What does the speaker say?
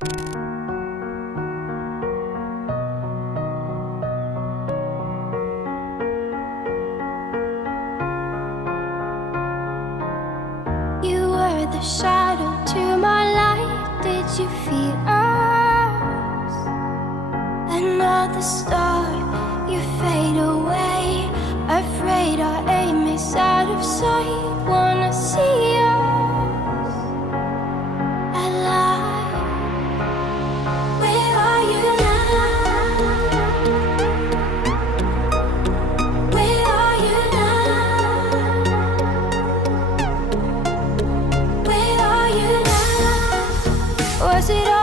You were the shadow to my light. Did you feel us? Another star, you fade away. Afraid our aim is out of sight. Wanna see us alive. Where are you now? Where are you now? Where are you now? Was it all